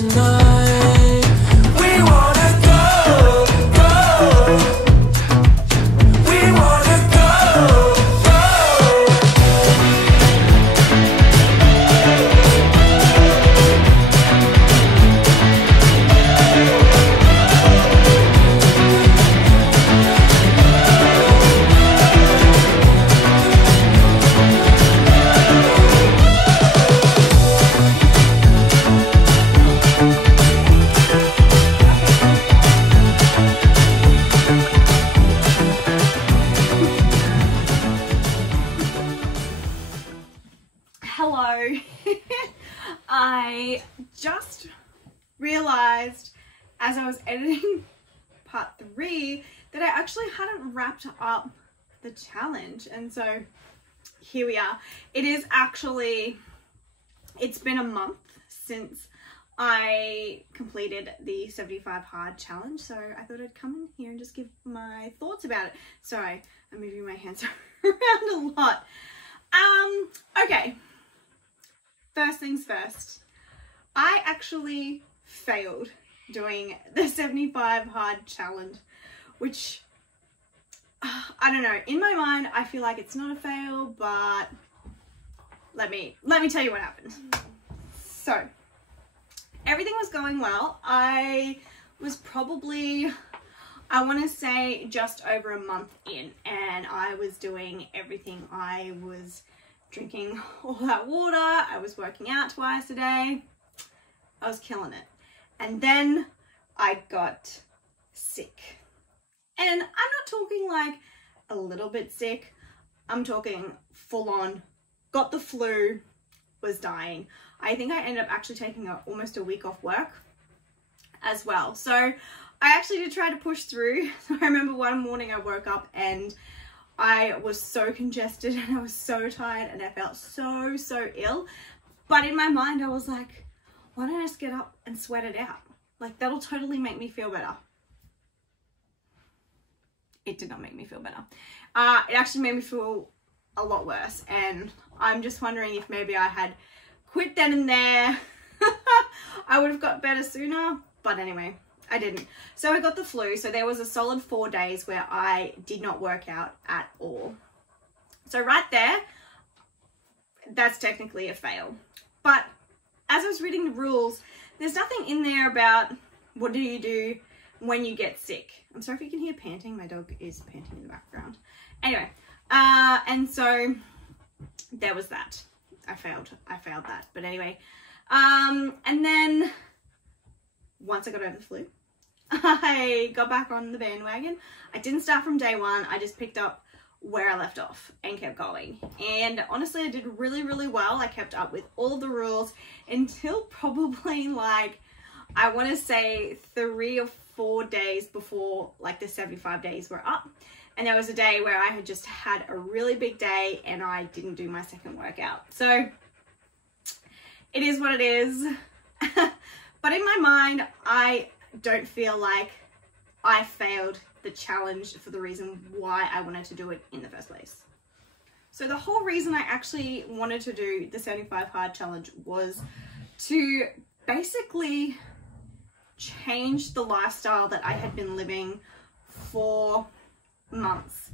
tonight. We wanna go, go. We wanna go, go. Hello. I just realized as I was editing part 3 that I actually hadn't wrapped up the challenge, and so here we are. It's been a month since I completed the 75 hard challenge, so I thought I'd come in here and just give my thoughts about it. Sorry, I'm moving my hands around a lot. Okay. First things first, I actually failed doing the 75 hard challenge, which, I don't know, in my mind, I feel like it's not a fail, but let me tell you what happened. So, everything was going well. I was probably, I want to say, just over a month in, and I was doing everything. I was drinking all that water, I was working out twice a day, I was killing it. And then I got sick. And I'm not talking like a little bit sick, I'm talking full on, got the flu, was dying. I think I ended up actually taking almost a week off work as well. So I actually did try to push through. So I remember one morning I woke up and I was so congested and I was so tired and I felt so ill. But in my mind I was like, why don't I just get up and sweat it out? Like, that'll totally make me feel better. It did not make me feel better. It actually made me feel a lot worse, and I'm just wondering if maybe I had quit then and there. I would have got better sooner, but anyway, I didn't. So I got the flu, so there was a solid 4 days where I did not work out at all. So right there, that's technically a fail. But as I was reading the rules, there's nothing in there about what do you do when you get sick. I'm sorry if you can hear panting. My dog is panting in the background. Anyway, and so there was that. I failed that. But anyway, and then once I got over the flu, I got back on the bandwagon. I didn't start from day one. I just picked up where I left off and kept going. And honestly, I did really well. I kept up with all of the rules until probably, like, I want to say 3 or 4 days before, like, the 75 days were up. And there was a day where I had just had a really big day and I didn't do my second workout. So it is what it is. But in my mind, I don't feel like I failed the challenge for the reason why I wanted to do it in the first place. So the whole reason I actually wanted to do the 75 hard challenge was to basically change the lifestyle that I had been living for months.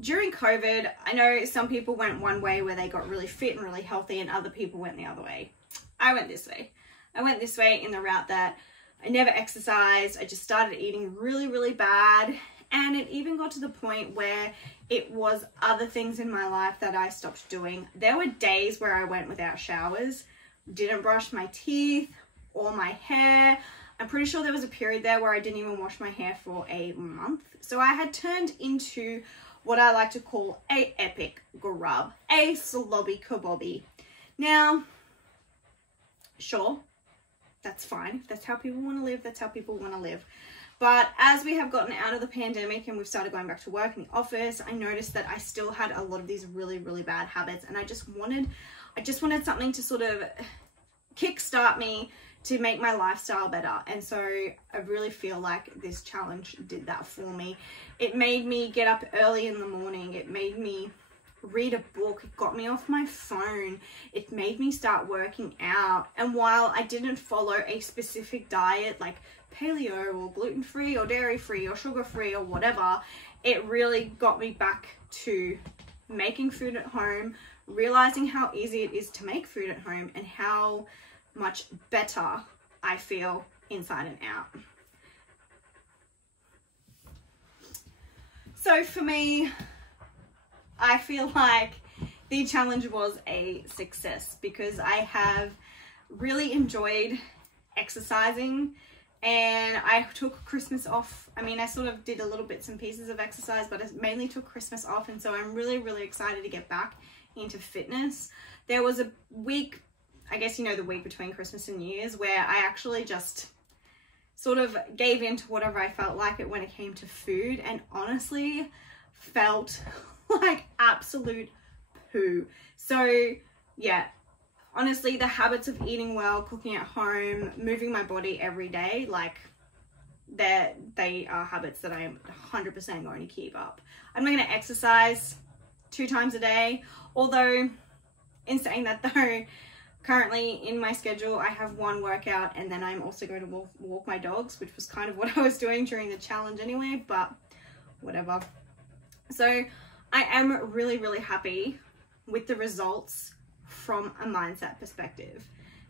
During COVID, I know some people went one way where they got really fit and really healthy, and other people went the other way. I went this way. I went this way in the route that I never exercised. I just started eating really bad, and it even got to the point where it was other things in my life that I stopped doing. There were days where I went without showers, didn't brush my teeth or my hair. I'm pretty sure there was a period there where I didn't even wash my hair for a month. So I had turned into what I like to call a epic grub, a slobby kabobby. Now, sure, that's fine. If that's how people want to live, that's how people want to live. But as we have gotten out of the pandemic and we've started going back to work in the office, I noticed that I still had a lot of these really bad habits, and I just wanted something to sort of kickstart me to make my lifestyle better. And so I really feel like this challenge did that for me. It made me get up early in the morning. It made me read a book. It got me off my phone. It made me start working out. And while I didn't follow a specific diet like paleo or gluten-free or dairy-free or sugar-free or whatever, it really got me back to making food at home, realizing how easy it is to make food at home and how much better I feel inside and out. So for me, I feel like the challenge was a success because I have really enjoyed exercising, and I took Christmas off. I mean, I sort of did a little bits and pieces of exercise, but I mainly took Christmas off, and so I'm really, really excited to get back into fitness. There was a week, I guess, you know, the week between Christmas and New Year's, where I actually just sort of gave in to whatever I felt like it when it came to food, and honestly felt like absolute poo. So yeah, honestly, the habits of eating well, cooking at home, moving my body every day, like they are habits that I am 100% going to keep up. I'm not going to exercise 2 times a day, although in saying that though, currently in my schedule I have 1 workout, and then I'm also going to walk my dogs, which was kind of what I was doing during the challenge anyway, but whatever. So I am really, really happy with the results from a mindset perspective,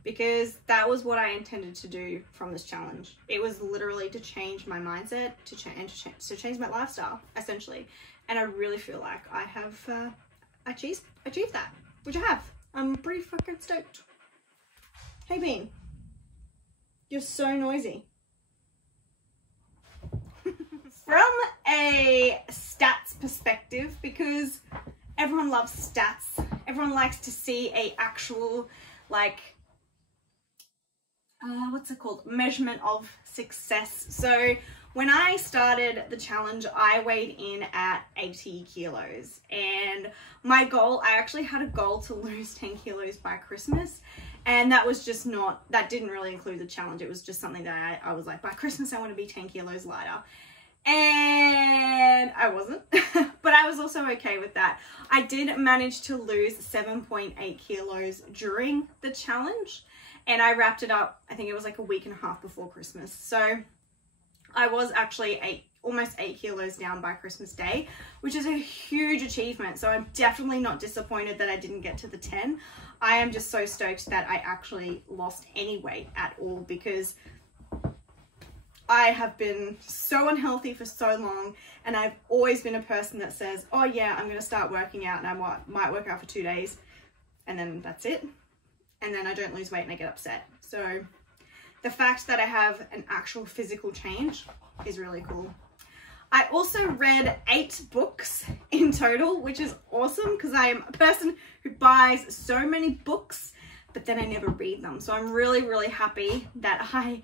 because that was what I intended to do from this challenge. It was literally to change my mindset, to change my lifestyle, essentially. And I really feel like I have achieved that, which I have. I'm pretty fucking stoked. Hey Bean, you're so noisy. From a stats perspective, because everyone loves stats, everyone likes to see a actual, like, what's it called, measurement of success. So when I started the challenge, I weighed in at 80 kilos, and my goal, I actually had a goal to lose 10 kilos by Christmas, and that was just not, that didn't really include the challenge. It was just something that I was like, by Christmas I want to be 10 kilos lighter. And I wasn't, but I was also okay with that. I did manage to lose 7.8 kilos during the challenge, and I wrapped it up, I think it was like a week and a half before Christmas. So I was actually almost 8 kilos down by Christmas Day, which is a huge achievement. So I'm definitely not disappointed that I didn't get to the 10. I am just so stoked that I actually lost any weight at all, because I have been so unhealthy for so long, and I've always been a person that says, oh yeah, I'm going to start working out, and I might work out for 2 days, and then that's it. And then I don't lose weight and I get upset. So the fact that I have an actual physical change is really cool. I also read 8 books in total, which is awesome, because I am a person who buys so many books, but then I never read them. So I'm really, really happy that I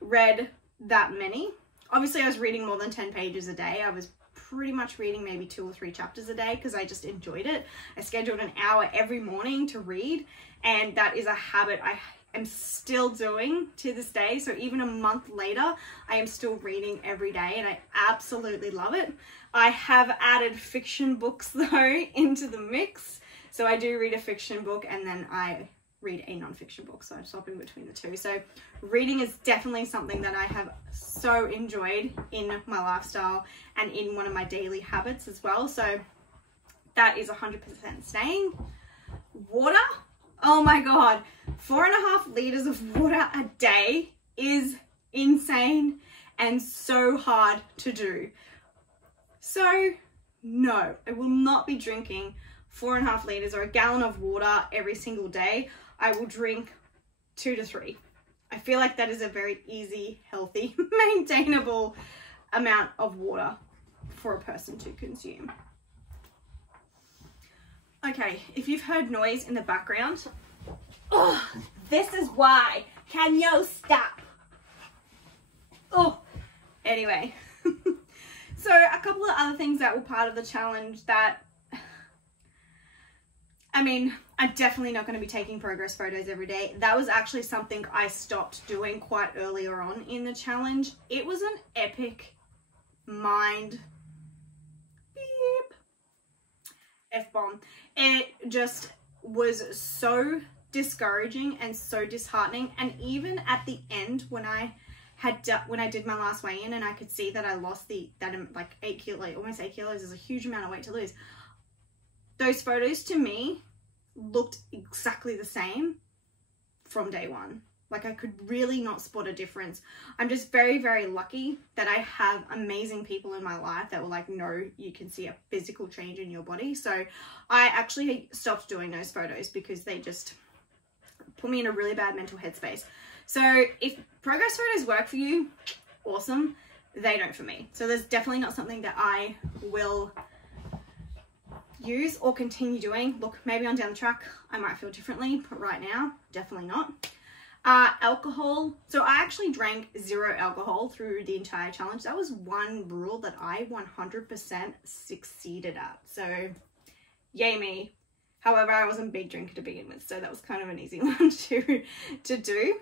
read that many. Obviously I was reading more than 10 pages a day. I was pretty much reading maybe 2 or 3 chapters a day because I just enjoyed it. I scheduled an hour every morning to read, and that is a habit I am still doing to this day. So even a month later, I am still reading every day, and I absolutely love it. I have added fiction books though into the mix. So I do read a fiction book, and then I read a non-fiction book, so I'm swapping between the 2. So reading is definitely something that I have so enjoyed in my lifestyle and in one of my daily habits as well. So that is 100% staying. Water, oh my god, 4.5 liters of water a day is insane and so hard to do. So no, I will not be drinking 4.5 liters or a gallon of water every single day. I will drink 2 to 3. I feel like that is a very easy, healthy, maintainable amount of water for a person to consume. Okay, if you've heard noise in the background, oh, this is why. Can you stop? Oh, anyway. So a couple of other things that were part of the challenge that, I mean, I'm definitely not going to be taking progress photos every day. That was actually something I stopped doing quite earlier on in the challenge. It was an epic F-bomb. It just was so discouraging and so disheartening. And even at the end, when I did my last weigh-in and I could see that I lost like 8 kilos, almost 8 kilos is a huge amount of weight to lose. Those photos to me looked exactly the same from day one. Like, I could really not spot a difference. I'm just very, very lucky that I have amazing people in my life that were like, no, you can see a physical change in your body. So I actually stopped doing those photos because they just put me in a really bad mental headspace. So if progress photos work for you, awesome. They don't for me. So there's definitely not something that I will use or continue doing. Look, maybe on down the track I might feel differently, but right now, definitely not. Alcohol. So I actually drank 0 alcohol through the entire challenge. That was one rule that I 100% succeeded at. So yay me. However, I wasn't a big drinker to begin with, so that was kind of an easy one to do.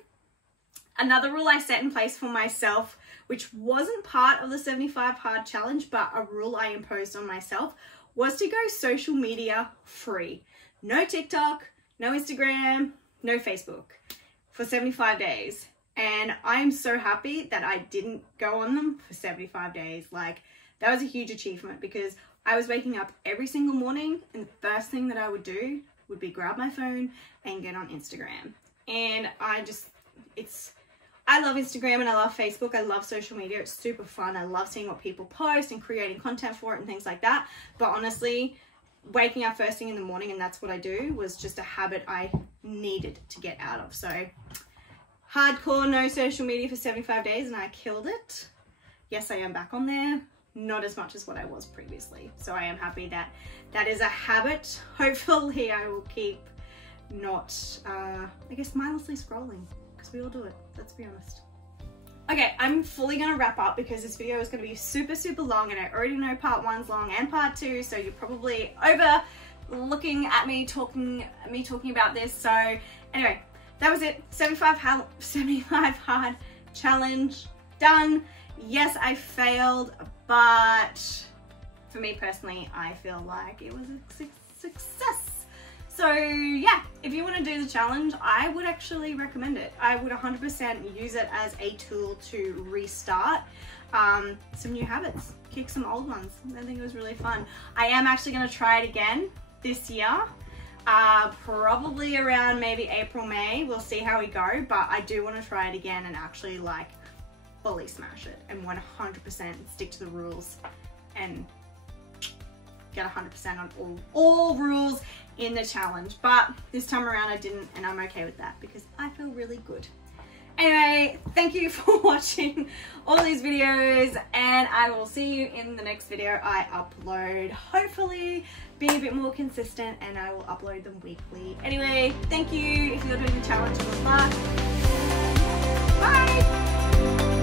Another rule I set in place for myself, which wasn't part of the 75 hard challenge, but a rule I imposed on myself, was to go social media free. No TikTok, no Instagram, no Facebook for 75 days. And I'm so happy that I didn't go on them for 75 days. Like, that was a huge achievement because I was waking up every single morning and the first thing that I would do would be grab my phone and get on Instagram. And I love Instagram and I love Facebook. I love social media. It's super fun. I love seeing what people post and creating content for it and things like that. But honestly, waking up first thing in the morning and that's what I do was just a habit I needed to get out of. So hardcore no social media for 75 days and I killed it. Yes, I am back on there. Not as much as what I was previously. So I am happy that that is a habit. Hopefully I will keep not, I guess, mindlessly scrolling, because we all do it, let's be honest. Okay, I'm fully gonna wrap up because this video is gonna be super, super long and I already know part 1's long and part 2, so you're probably over looking at me talking about this. So anyway, that was it. 75 hard challenge done. Yes, I failed, but for me personally, I feel like it was a success. So yeah, if you want to do the challenge, I would actually recommend it. I would 100% use it as a tool to restart some new habits, kick some old ones. I think it was really fun. I am actually going to try it again this year, probably around maybe April, May. We'll see how we go, but I do want to try it again and actually like fully smash it and 100% stick to the rules and get 100% on all rules in the challenge. But this time around I didn't, and I'm okay with that because I feel really good. Anyway, thank you for watching all these videos and I will see you in the next video I upload. Hopefully be a bit more consistent and I will upload them weekly. Anyway, thank you. If you're doing the challenge, good luck. Bye.